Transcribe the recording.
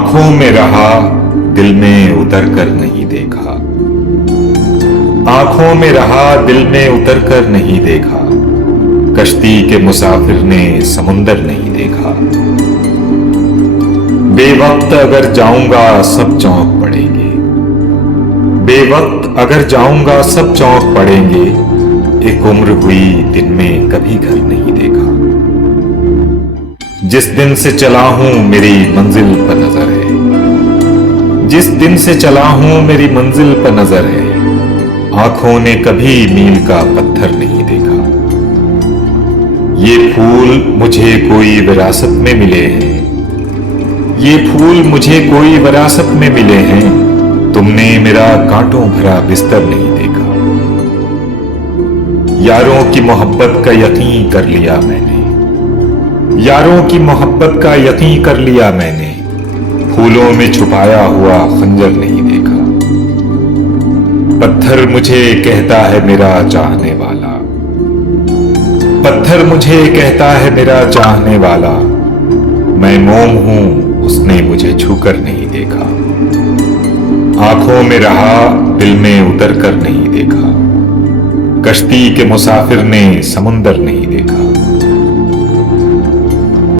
आंखों में रहा दिल में उतर कर नहीं देखा, आंखों में रहा दिल में उतर कर नहीं देखा, कश्ती के मुसाफिर ने समुंदर नहीं देखा। बेवक्त अगर जाऊंगा सब चौंक पड़ेंगे, बेवक्त अगर जाऊंगा सब चौंक पड़ेंगे, एक उम्र हुई दिन में कभी घर नहीं देखा। जिस दिन से चला हूं मेरी मंजिल पर नजर है, जिस दिन से चला हूं मेरी मंजिल पर नजर है, आंखों ने कभी मील का पत्थर नहीं देखा। ये फूल मुझे कोई विरासत में मिले हैं, ये फूल मुझे कोई विरासत में मिले हैं, तुमने मेरा कांटों भरा बिस्तर नहीं देखा। यारों की मोहब्बत का यकीन कर लिया मैंने, यारों की मोहब्बत का यकीन कर लिया मैंने, फूलों में छुपाया हुआ खंजर नहीं देखा। पत्थर मुझे कहता है मेरा चाहने वाला, पत्थर मुझे कहता है मेरा चाहने वाला, मैं मोम हूं उसने मुझे छूकर नहीं देखा। आंखों में रहा दिल में उतर कर नहीं देखा, कश्ती के मुसाफिर ने समुंदर नहीं देखा।